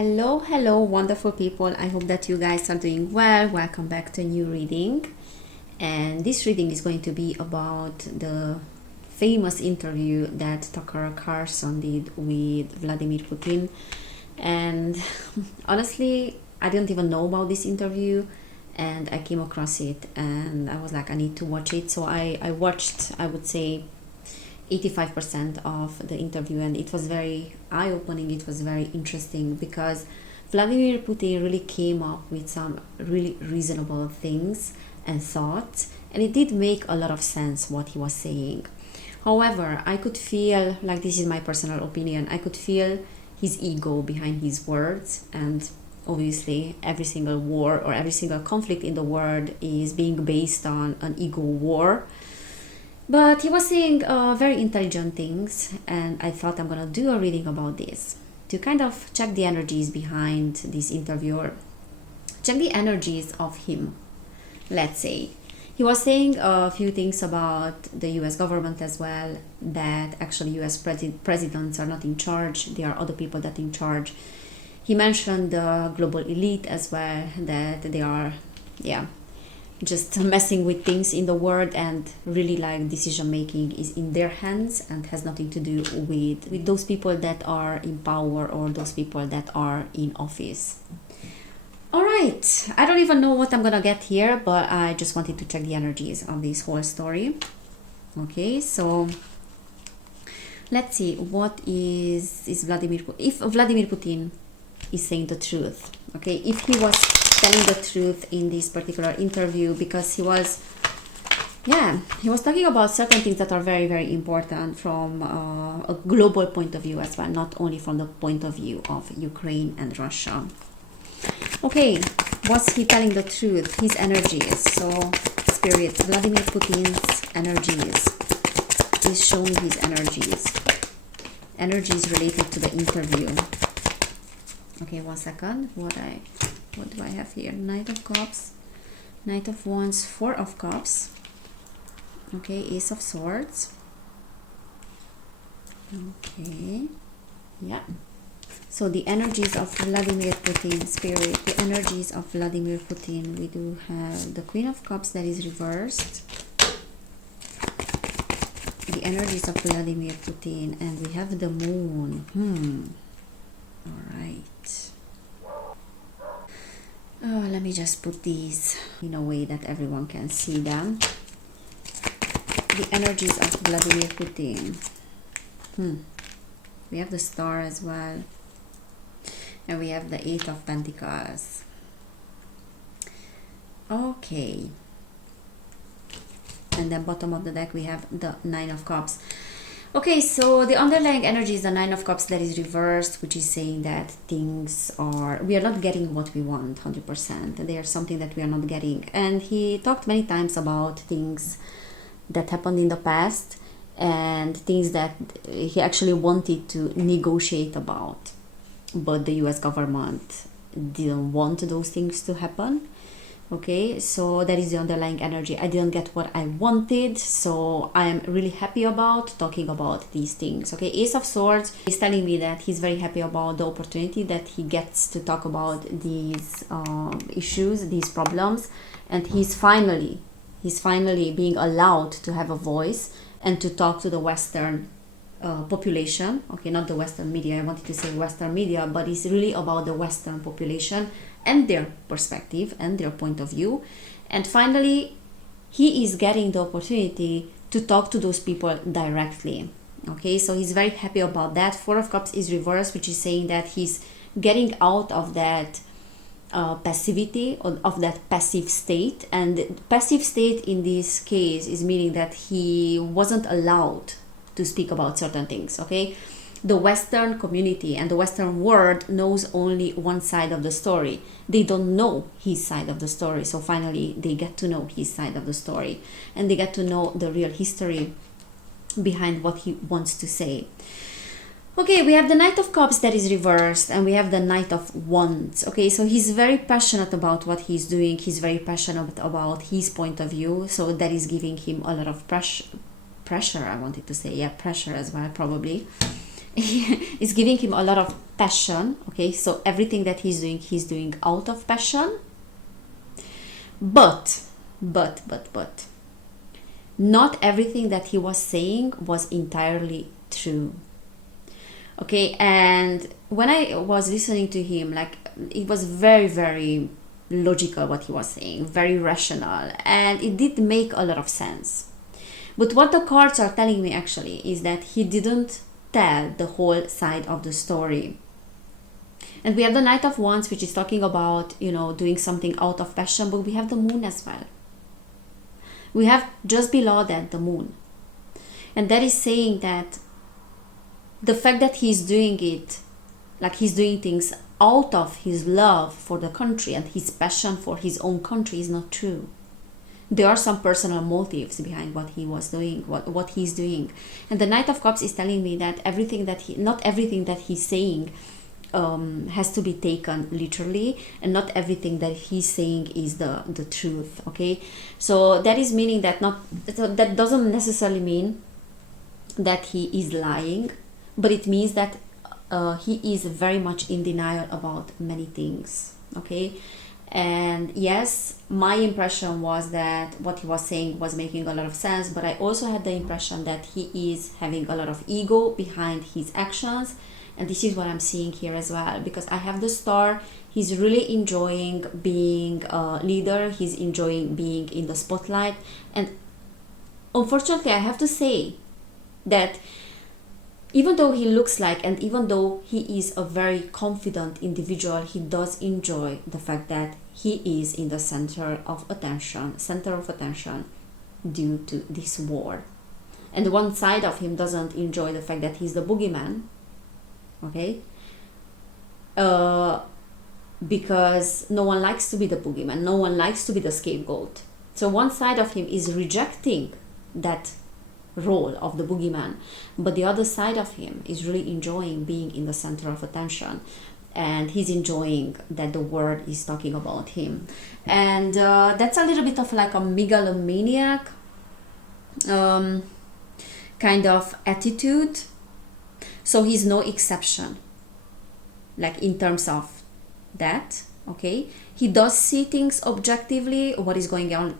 Hello, wonderful people. I hope that you guys are doing well. Welcome back to a new reading. And this reading is going to be about the famous interview that Tucker Carlson did with Vladimir Putin. And honestly, I didn't even know about this interview, and I came across it and I was like, I need to watch it. So I watched, I would say, 85% of the interview, and it was very eye-opening. It was very interesting because Vladimir Putin really came up with some really reasonable things and thoughts, and it did make a lot of sense what he was saying. However, I could feel, like, this is my personal opinion, I could feel his ego behind his words. And obviously every single war or every single conflict in the world is being based on an ego war. But he was saying very intelligent things, and I thought I'm gonna do a reading about this to kind of check the energies behind this interviewer, check the energies of him. Let's say he was saying a few things about the US government as well, that actually US presidents are not in charge, there are other people that are in charge. He mentioned the global elite as well, that they are, just messing with things in the world, and really, like, decision making is in their hands and has nothing to do with those people that are in power or those people that are in office. All right, I don't even know what I'm gonna get here, but I just wanted to check the energies of this whole story. Okay, so let's see, what is if Vladimir Putin is saying the truth. Okay, if he was telling the truth in this particular interview, because he was talking about certain things that are very, very important from a global point of view as well, not only from the point of view of Ukraine and Russia. Okay, was he telling the truth? His energies. So Spirit, Vladimir Putin's energies. Please show me his energies. Energies related to the interview. Okay, 1 second. What do I have here? Knight of Cups, Knight of Wands, 4 of Cups. Okay, Ace of Swords. Okay, yeah. So the energies of Vladimir Putin, Spirit, the energies of Vladimir Putin. We do have the Queen of Cups that is reversed. The energies of Vladimir Putin, and we have the Moon. All right. Oh, let me just put these in a way that everyone can see them. The energies of Vladimir Putin. We have the Star as well. And we have the 8 of Pentacles. Okay. And then bottom of the deck we have the 9 of Cups. Okay, so the underlying energy is the 9 of Cups that is reversed, which is saying that we are not getting what we want 100%. There's something that we are not getting. And he talked many times about things that happened in the past and things that he actually wanted to negotiate about. But the US government didn't want those things to happen. Okay, so that is the underlying energy. I didn't get what I wanted, so I am really happy about talking about these things. Okay, Ace of Swords is telling me that he's very happy about the opportunity that he gets to talk about these issues, these problems, and he's finally being allowed to have a voice and to talk to the Western population. Okay, not the Western media, I wanted to say Western media, but it's really about the Western population and their perspective and their point of view. And finally, he is getting the opportunity to talk to those people directly. Okay, so he's very happy about that. 4 of Cups is reversed, which is saying that he's getting out of that passivity, or of that passive state. And passive state in this case is meaning that he wasn't allowed to speak about certain things. Okay, the Western community and the Western world knows only one side of the story. They don't know his side of the story. So finally they get to know his side of the story, and they get to know the real history behind what he wants to say. Okay, we have the Knight of Cups that is reversed, and we have the Knight of Wands. Okay, so he's very passionate about what he's doing. He's very passionate about his point of view. So that is giving him a lot of pressure, I wanted to say. Yeah, pressure as well, probably. It's giving him a lot of passion. Okay, so everything that he's doing out of passion. But not everything that he was saying was entirely true. Okay, and when I was listening to him, like, it was very logical what he was saying, very rational, and it did make a lot of sense. But what the cards are telling me actually is that he didn't tell the whole side of the story. And we have the Knight of Wands, which is talking about, you know, doing something out of passion, but we have the Moon as well. We have just below that the Moon. And that is saying that the fact that he's doing it, like he's doing things out of his love for the country and his passion for his own country, is not true. There are some personal motives behind what he was doing, what he's doing. And the Knight of Cups is telling me that not everything that he's saying has to be taken literally, and not everything that he's saying is the truth. Okay, so that is meaning that that doesn't necessarily mean that he is lying, but it means that he is very much in denial about many things. Okay, and yes, my impression was that what he was saying was making a lot of sense, but I also had the impression that he is having a lot of ego behind his actions. And this is what I'm seeing here as well, because I have the Star. He's really enjoying being a leader. He's enjoying being in the spotlight. And unfortunately, I have to say that even though he looks like, and even though he is a very confident individual, he does enjoy the fact that he is in the center of attention due to this war. And one side of him doesn't enjoy the fact that he's the boogeyman. Okay, because no one likes to be the boogeyman, no one likes to be the scapegoat. So one side of him is rejecting that role of the boogeyman, but the other side of him is really enjoying being in the center of attention, and he's enjoying that the world is talking about him. And that's a little bit of like a megalomaniac kind of attitude. So he's no exception, like in terms of that. Okay, he does see things objectively, what is going on,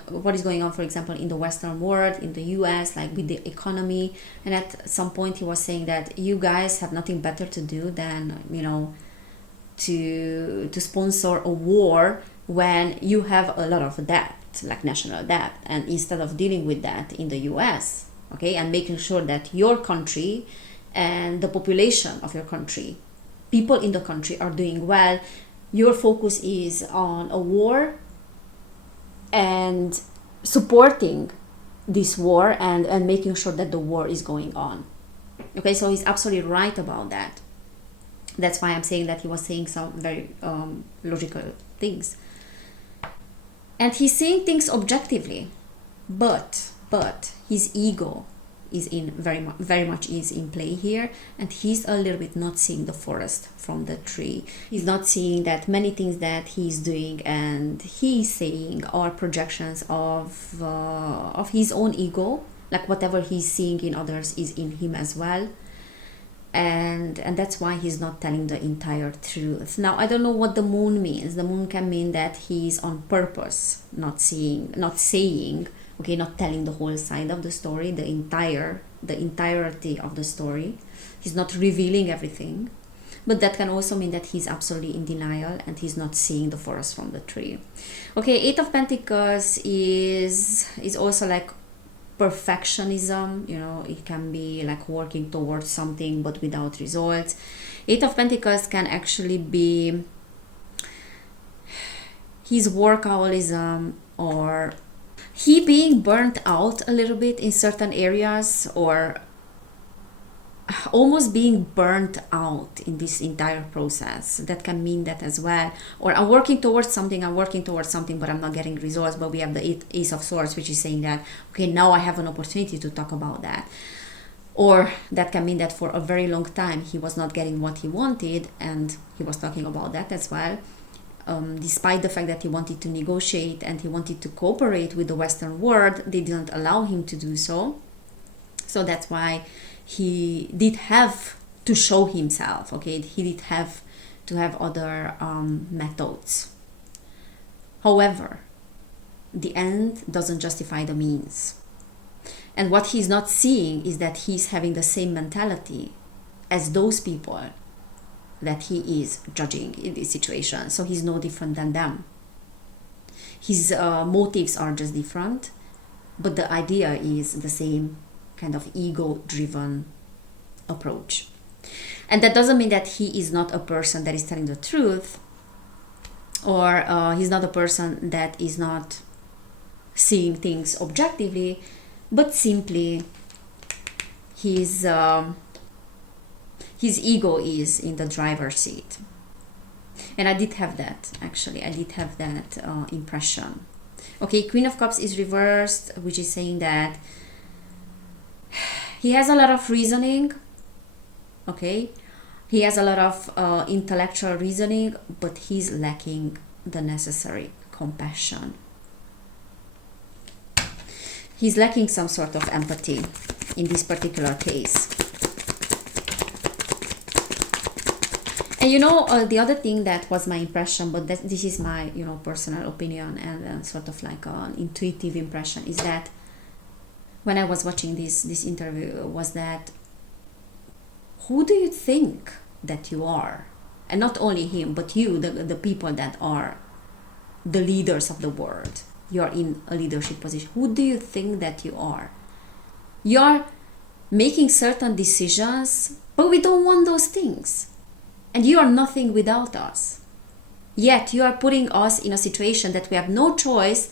for example, in the Western world, in the US, like with the economy. And at some point he was saying that you guys have nothing better to do than, you know, to sponsor a war when you have a lot of debt, like national debt, and instead of dealing with that in the US, okay, and making sure that your country and the population of your country, people in the country, are doing well, your focus is on a war and supporting this war and making sure that the war is going on. Okay, so he's absolutely right about that. That's why I'm saying that he was saying some very logical things. And he's saying things objectively, but his ego is in very much is in play here, and he's a little bit not seeing the forest from the tree. He's not seeing that many things that he's doing and he's saying are projections of his own ego, like whatever he's seeing in others is in him as well. And that's why he's not telling the entire truth. Now, I don't know what the moon means. The moon can mean that he's on purpose not saying, okay, not telling the whole side of the story, the entirety of the story. He's not revealing everything. But that can also mean that he's absolutely in denial and he's not seeing the forest from the tree. Okay, Eight of Pentacles is also like perfectionism. You know, it can be like working towards something but without results. Eight of Pentacles can actually be his workaholism, or he being burnt out a little bit in certain areas, or almost being burnt out in this entire process. That can mean that as well. Or I'm working towards something, but I'm not getting results. But we have the Ace of Swords, which is saying that, okay, now I have an opportunity to talk about that. Or that can mean that for a very long time he was not getting what he wanted, and he was talking about that as well. Despite the fact that he wanted to negotiate and he wanted to cooperate with the Western world, they didn't allow him to do so. So that's why he did have to show himself. Okay, he did have to have other methods. However, the end doesn't justify the means. And what he's not seeing is that he's having the same mentality as those people that he is judging in this situation. So he's no different than them. His motives are just different, but the idea is the same kind of ego-driven approach. And that doesn't mean that he is not a person that is telling the truth, or he's not a person that is not seeing things objectively, but simply his ego is in the driver's seat. And I did have that, actually. I did have that impression. Okay, Queen of Cups is reversed, which is saying that he has a lot of reasoning. Okay, he has a lot of intellectual reasoning, but he's lacking the necessary compassion. He's lacking some sort of empathy in this particular case. And you know, the other thing that was my impression, but this is my, you know, personal opinion and sort of like an intuitive impression, is that when I was watching this interview, was that who do you think that you are? And not only him, but you, the people that are the leaders of the world. You're in a leadership position. Who do you think that you are? You're making certain decisions, but we don't want those things. And you are nothing without us. Yet you are putting us in a situation that we have no choice,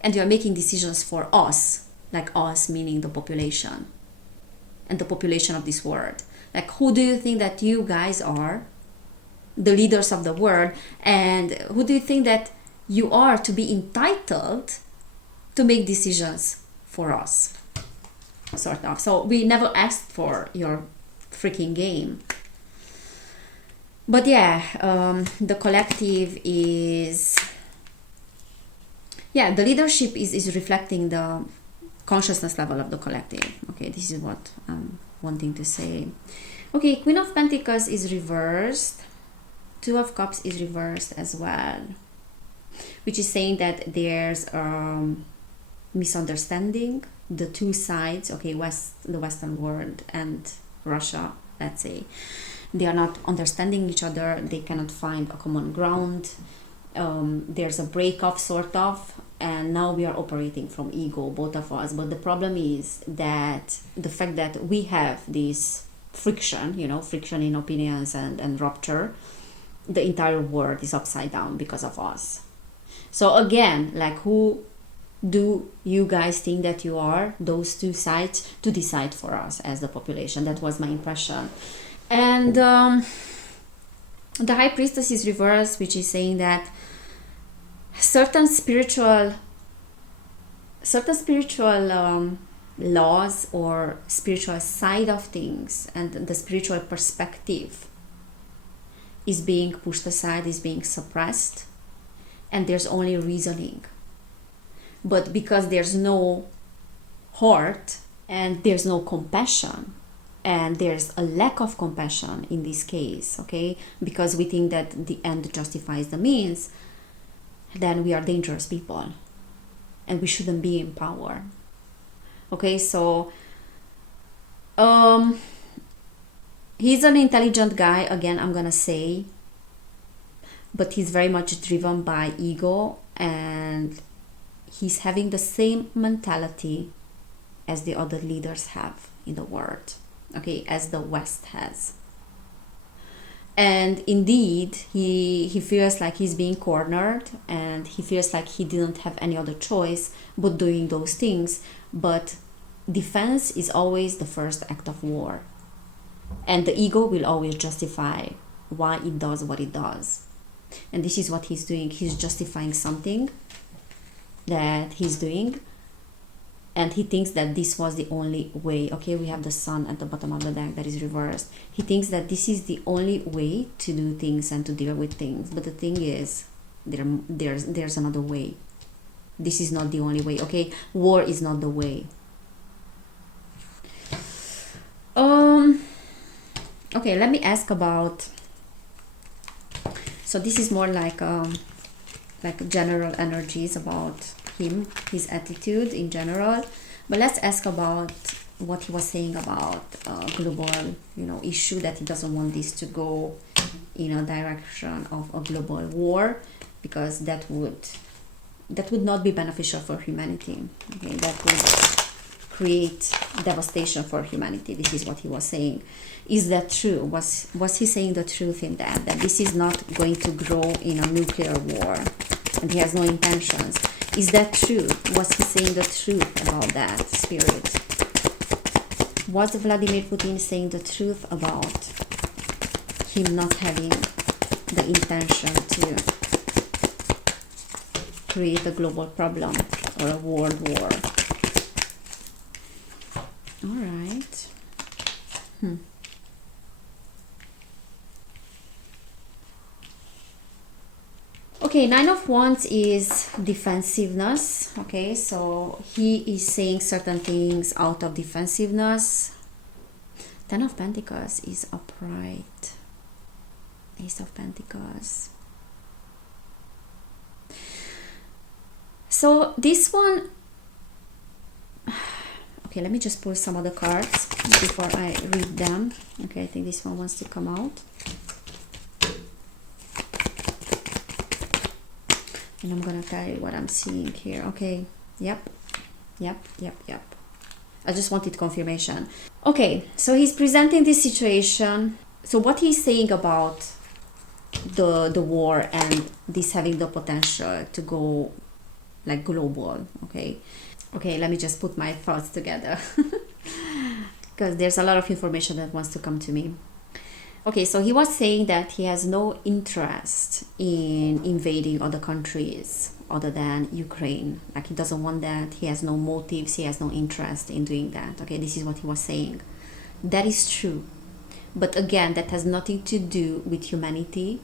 and you are making decisions for us, like us meaning the population and the population of this world. Like, who do you think that you guys are, the leaders of the world, and who do you think that you are to be entitled to make decisions for us, sort of? So we never asked for your freaking game. But yeah, the collective is, yeah, the leadership is reflecting the consciousness level of the collective. Okay, this is what I'm wanting to say. Okay, Queen of Pentacles is reversed. Two of Cups is reversed as well, which is saying that there's misunderstanding. The two sides, okay, the Western world and Russia, let's say, they are not understanding each other. They cannot find a common ground. There's a break-off, sort of, and now we are operating from ego, both of us. But the problem is that the fact that we have this friction, you know, friction in opinions and rupture, the entire world is upside down because of us. So again, like, who do you guys think that you are, those two sides, to decide for us as the population? That was my impression. And the High Priestess is reversed, which is saying that certain spiritual laws or spiritual side of things and the spiritual perspective is being pushed aside, is being suppressed, and there's only reasoning. But because there's no heart and there's no compassion, and there's a lack of compassion in this case, okay, because we think that the end justifies the means, then we are dangerous people and we shouldn't be in power. Okay, so he's an intelligent guy, again, I'm gonna say, but he's very much driven by ego, and he's having the same mentality as the other leaders have in the world, okay, as the West has. And indeed, he feels like he's being cornered, and he feels like he didn't have any other choice but doing those things. But defense is always the first act of war, and the ego will always justify why it does what it does. And this is what he's doing. He's justifying something that he's doing, and he thinks that this was the only way. Okay, we have the Sun at the bottom of the deck that is reversed. He thinks that this is the only way to do things and to deal with things. But the thing is, there's another way. This is not the only way, okay? War is not the way. Okay, let me ask about, so this is more like general energies about him, his attitude in general. But let's ask about what he was saying about global, you know, issue, that he doesn't want this to go in a direction of a global war, because that would not be beneficial for humanity. Okay, that would create devastation for humanity. This is what he was saying. Is that true? Was he saying the truth in that this is not going to grow in a nuclear war, and he has no intentions? Is that true? Was he saying the truth about that, Spirit? Was Vladimir Putin saying the truth about him not having the intention to create a global problem or a world war? All right. Okay, Nine of Wands is defensiveness. Okay, so he is saying certain things out of defensiveness. Ten of Pentacles is upright. Ace of Pentacles. So this one, okay, let me just pull some other cards before I read them. Okay, I think this one wants to come out. And I'm gonna tell you what I'm seeing here. Okay, yep. I just wanted confirmation. Okay, so he's presenting this situation. So what he's saying about the war and this having the potential to go like global, okay, let me just put my thoughts together because there's a lot of information that wants to come to me. Okay, so he was saying that he has no interest in invading other countries other than Ukraine. Like, he doesn't want that. He has no motives. He has no interest in doing that. Okay, this is what he was saying. That is true. But again, that has nothing to do with humanity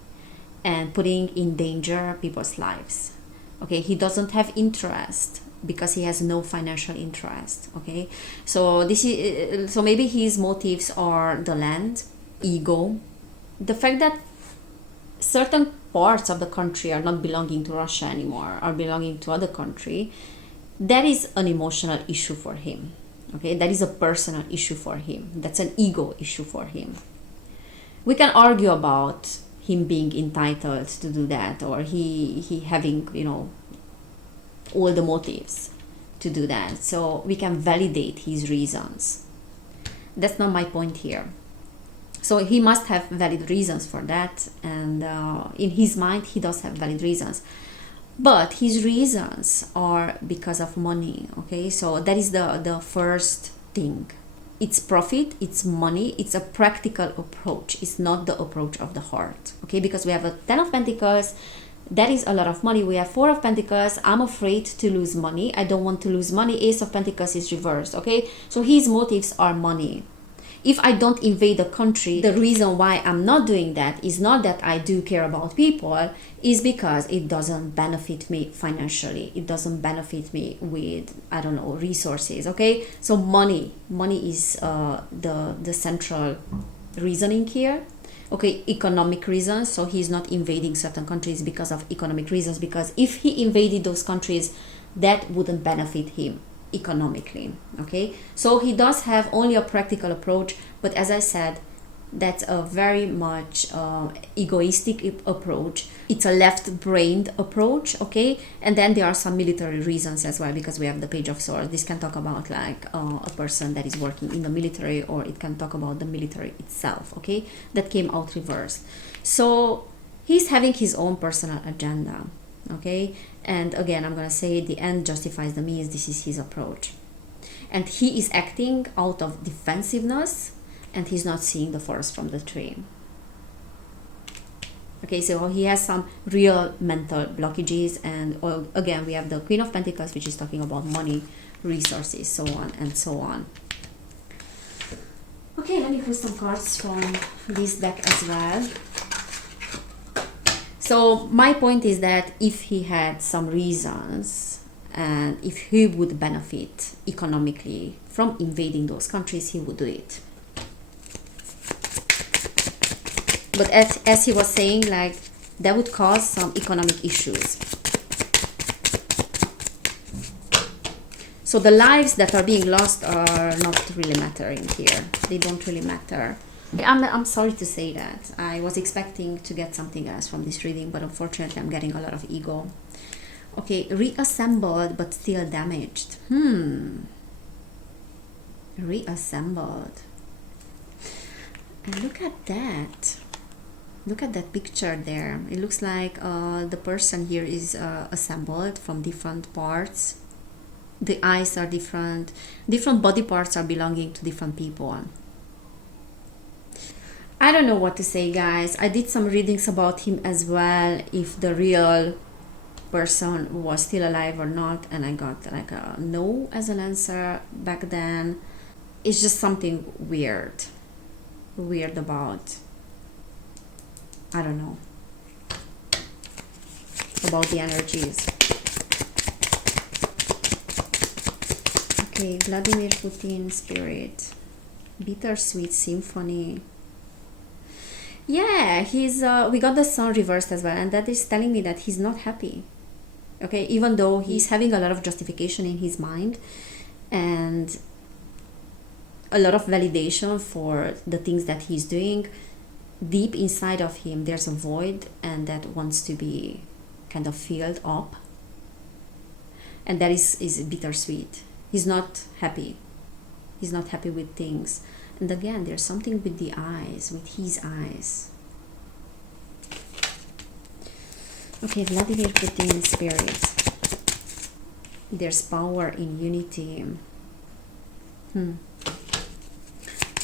and putting in danger people's lives. Okay, he doesn't have interest because he has no financial interest. Okay, so this is, so maybe his motives are the land, ego, the fact that certain parts of the country are not belonging to Russia anymore, are belonging to other country. That is an emotional issue for him. Okay, that is a personal issue for him. That's an ego issue for him. We can argue about him being entitled to do that, or he having, you know, all the motives to do that. So we can validate his reasons. That's not my point here. So he must have valid reasons for that, and in his mind he does have valid reasons, but his reasons are because of money. Okay, so that is the first thing. It's profit, it's money, it's a practical approach. It's not the approach of the heart. Okay, because we have a Ten of Pentacles, that is a lot of money. We have Four of Pentacles, I'm afraid to lose money, I don't want to lose money. Ace of Pentacles is reversed. Okay, so his motives are money. If I don't invade a country, the reason why I'm not doing that is not that I do care about people, is because it doesn't benefit me financially. It doesn't benefit me with, I don't know, resources. Okay, so money is the central reasoning here. Okay, economic reasons. So he's not invading certain countries because of economic reasons, because if he invaded those countries, that wouldn't benefit him economically. Okay, so he does have only a practical approach, but as I said, that's a very much egoistic approach. It's a left-brained approach. Okay, and then there are some military reasons as well, because we have the Page of Swords. This can talk about like a person that is working in the military, or it can talk about the military itself. Okay, that came out reversed. So he's having his own personal agenda. Okay, and again, I'm gonna say the end justifies the means. This is his approach, and he is acting out of defensiveness, and he's not seeing the forest from the tree. Okay, so he has some real mental blockages, and again, we have the Queen of Pentacles, which is talking about money, resources, so on and so on. Okay, let me pull some cards from this deck as well. So my point is that if he had some reasons, and if he would benefit economically from invading those countries, he would do it. But as he was saying, like, that would cause some economic issues. So the lives that are being lost are not really mattering here. They don't really matter. I'm sorry to say that. I was expecting to get something else from this reading, but unfortunately I'm getting a lot of ego. Okay, reassembled but still damaged. Reassembled. And look at that. Look at that picture there. It looks like the person here is assembled from different parts. The eyes are different. Different body parts are belonging to different people. I don't know what to say, guys. I did some readings about him as well, if the real person was still alive or not, and I got like a no as an answer back then. It's just something weird about, I don't know, about the energies. Okay, Vladimir Putin spirit, bittersweet symphony. Yeah, he's we got the sun reversed as well, and that is telling me that he's not happy. Okay, even though he's having a lot of justification in his mind and a lot of validation for the things that he's doing, deep inside of him there's a void, and that wants to be kind of filled up, and that is bittersweet. He's not happy. He's not happy with things. And again, there's something with the eyes, with his eyes. Okay, Vladimir Putin spirit. There's power in unity.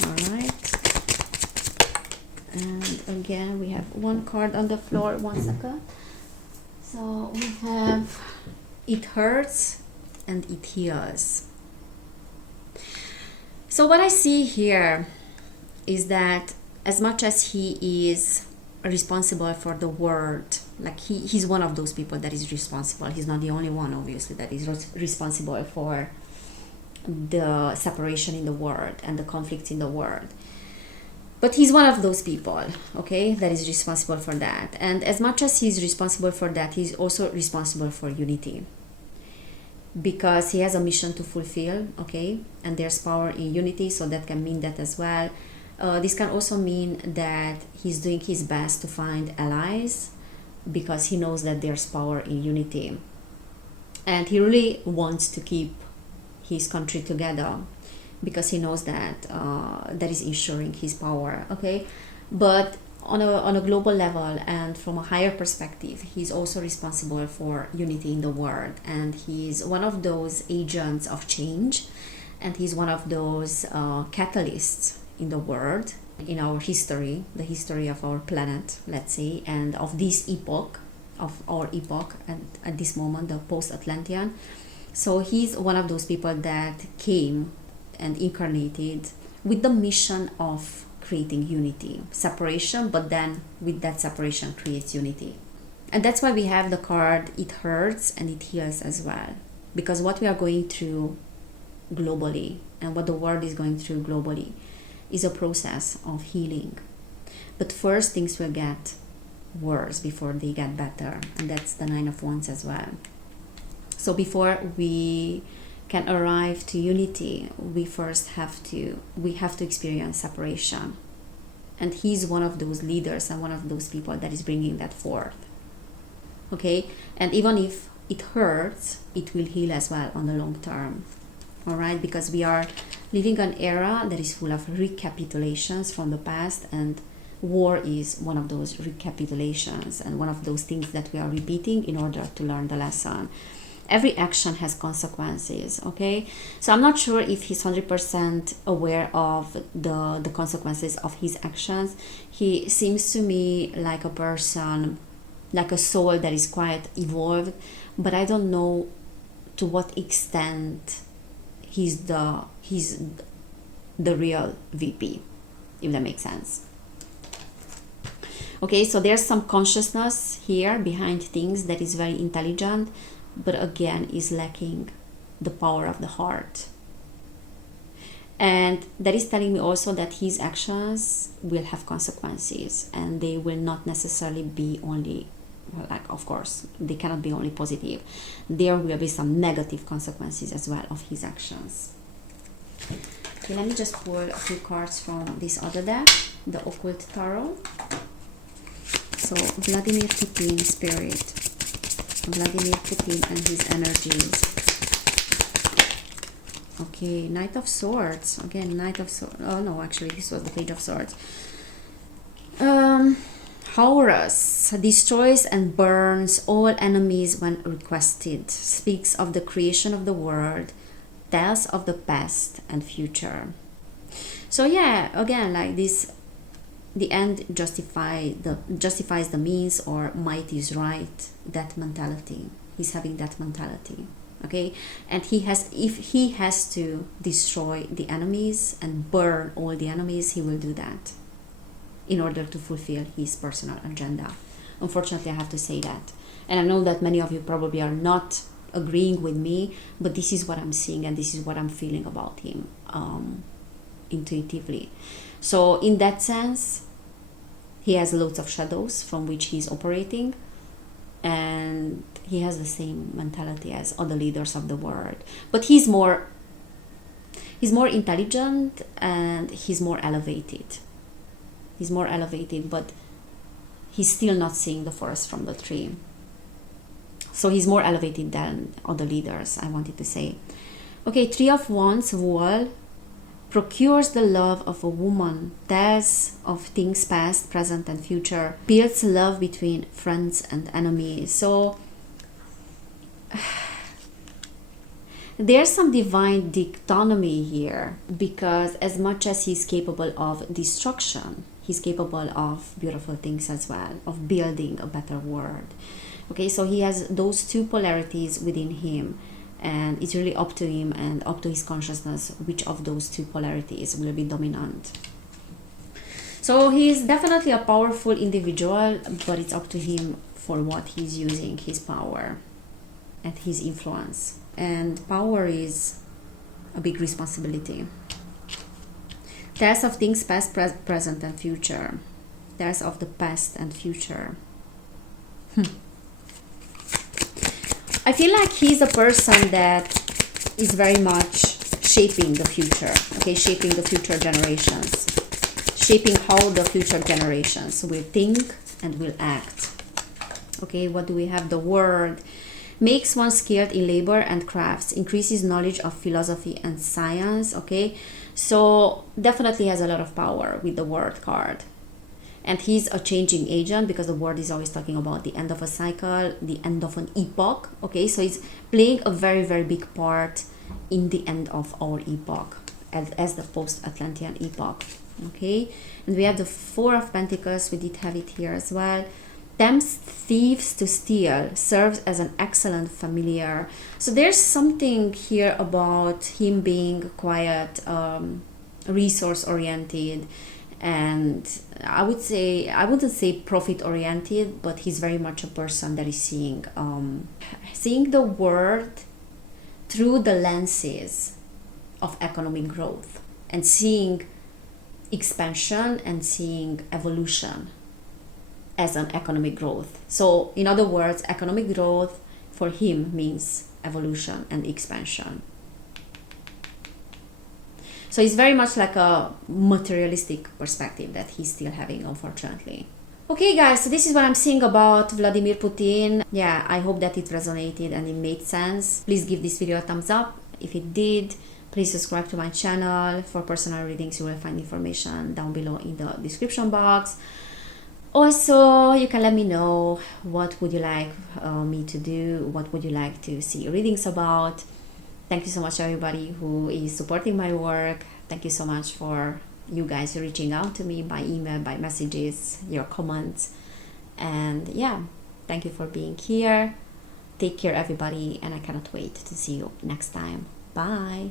Alright. And again, we have one card on the floor. 1 second. So we have it hurts and it heals. So what I see here is that as much as he is responsible for the world, like he's one of those people that is responsible. He's not the only one, obviously, that is responsible for the separation in the world and the conflicts in the world. But he's one of those people, okay, that is responsible for that. And as much as he's responsible for that, he's also responsible for unity, because he has a mission to fulfill, okay, and there's power in unity, so that can mean that as well. This can also mean that he's doing his best to find allies, because he knows that there's power in unity, and he really wants to keep his country together, because he knows that that is ensuring his power, okay. But on a global level and from a higher perspective, he's also responsible for unity in the world, and he's one of those agents of change, and he's one of those catalysts in the world, in our history, the history of our planet, let's say, and of this epoch, of our epoch, and at this moment, the post-Atlantean. So he's one of those people that came and incarnated with the mission of creating unity, separation, but then with that separation creates unity. And that's why we have the card, it hurts and it heals as well, because what we are going through globally and what the world is going through globally is a process of healing. But first, things will get worse before they get better, and that's the 9 of Wands as well. So before we can arrive to unity, we first have to experience separation, and he's one of those leaders and one of those people that is bringing that forth, okay. And even if it hurts, it will heal as well on the long term, all right, because we are living an era that is full of recapitulations from the past, and war is one of those recapitulations and one of those things that we are repeating in order to learn the lesson. Every action has consequences, okay? So I'm not sure if he's 100% aware of the consequences of his actions. He seems to me like a person, like a soul that is quite evolved, but I don't know to what extent he's the real VP, if that makes sense. Okay, so there's some consciousness here behind things that is very intelligent, but again is lacking the power of the heart. And that is telling me also that his actions will have consequences, and they will not necessarily be only, like, of course, they cannot be only positive. There will be some negative consequences as well of his actions. Okay, let me just pull a few cards from this other deck, the Occult Tarot. So, Vladimir Putin spirit. Vladimir Putin and his energies. Okay, Knight of Swords. Again, Knight of Swords. Oh no, actually, this was the Page of Swords. Horus destroys and burns all enemies when requested. Speaks of the creation of the world. Tells of the past and future. So yeah, again, like this, the end justifies the means, or might is right. That mentality. He's having that mentality. Okay, and if he has to destroy the enemies and burn all the enemies, he will do that in order to fulfill his personal agenda. Unfortunately, I have to say that, and I know that many of you probably are not agreeing with me, but this is what I'm seeing, and this is what I'm feeling about him intuitively. So in that sense, he has loads of shadows from which he's operating, and he has the same mentality as other leaders of the world, but he's more intelligent, and he's more elevated. He's more elevated, but he's still not seeing the forest from the tree. So he's more elevated than other leaders, I wanted to say. Okay, Three of Wands, Wall, procures the love of a woman, tells of things past, present, and future, builds love between friends and enemies. So there's some divine dichotomy here, because as much as he's capable of destruction, he's capable of beautiful things as well, of building a better world. Okay, so he has those two polarities within him, and it's really up to him and up to his consciousness which of those two polarities will be dominant. So he's definitely a powerful individual, but it's up to him for what he's using his power and his influence. And power is a big responsibility. Tells of things past, present, and future. Tells of the past and future. I feel like he's a person that is very much shaping the future, okay, shaping the future generations, shaping how the future generations will think and will act. Okay, what do we have? The word makes one skilled in labor and crafts, increases knowledge of philosophy and science. Okay, so definitely has a lot of power with the word card. And he's a changing agent, because the word is always talking about the end of a cycle, the end of an epoch. Okay, so he's playing a very, very big part in the end of our epoch, as the post-Atlantean epoch. Okay, and we have the Four of Pentacles. We did have it here as well. Tempts thieves to steal, serves as an excellent familiar. So there's something here about him being quite resource oriented, and I wouldn't say profit oriented, but he's very much a person that is seeing the world through the lenses of economic growth, and seeing expansion and seeing evolution as an economic growth. So in other words, economic growth for him means evolution and expansion. So it's very much like a materialistic perspective that he's still having, unfortunately. Okay guys, so this is what I'm seeing about Vladimir Putin. Yeah, I hope that it resonated and it made sense. Please give this video a thumbs up if it did. Please subscribe to my channel. For personal readings, you will find information down below in the description box. Also, you can let me know what would you like me to do, what would you like to see readings about. Thank you so much everybody who is supporting my work. Thank you so much for you guys reaching out to me by email, by messages, your comments. And yeah, thank you for being here. Take care everybody, and I cannot wait to see you next time. Bye.